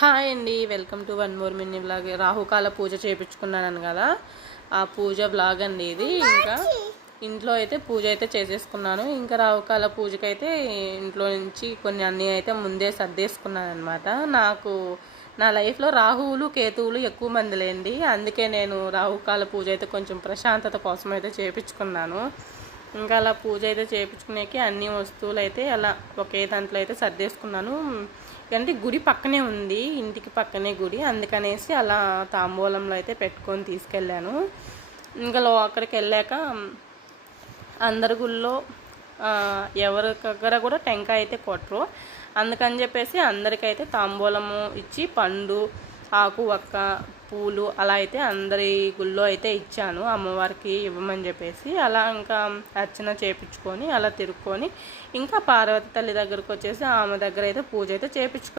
Hi అండి, welcome to one more mini vlog. రాహుకాల పూజ చేయించుకున్నాను కదా, ఆ పూజ బ్లాగ్ అండి ఇది. ఇంకా ఇంట్లో అయితే పూజ అయితే చేసేసుకున్నాను. ఇంకా రాహుకాల పూజకైతే ఇంట్లో నుంచి కొన్ని అన్నీ అయితే ముందే సర్దేసుకున్నాను అనమాట. నాకు నా లైఫ్లో రాహువులు కేతువులు ఎక్కువ మంది లేండి, అందుకే నేను రాహుకాల పూజ అయితే కొంచెం ప్రశాంతత కోసం అయితే చేయించుకున్నాను. ఇంకా అలా పూజ అయితే చేయించుకునేకి అన్ని వస్తువులు అయితే అలా ఒకే దాంట్లో అయితే సర్దేసుకున్నాను. అంటే గుడి పక్కనే ఉంది, ఇంటికి పక్కనే గుడి, అందుకనేసి అలా తాంబూలంలో అయితే పెట్టుకొని తీసుకెళ్ళాను. ఇంకా అక్కడికి వెళ్ళాక అందరి గుళ్ళో ఎవరి దగ్గర కూడా టెంకాయ అయితే కొట్టరు, అందుకని చెప్పేసి అందరికైతే తాంబూలము ఇచ్చి పండు ఆకు ఒక్క పూలు అలా అయితే అందరి గుళ్ళో అయితే ఇచ్చాను. అమ్మవారికి ఇవ్వమని చెప్పేసి అలా ఇంకా అర్చన చేయించుకొని అలా తిరుక్కొని ఇంకా పార్వతి తల్లి దగ్గరకు వచ్చేసి ఆమె దగ్గర అయితే పూజ అయితే చేయించుకో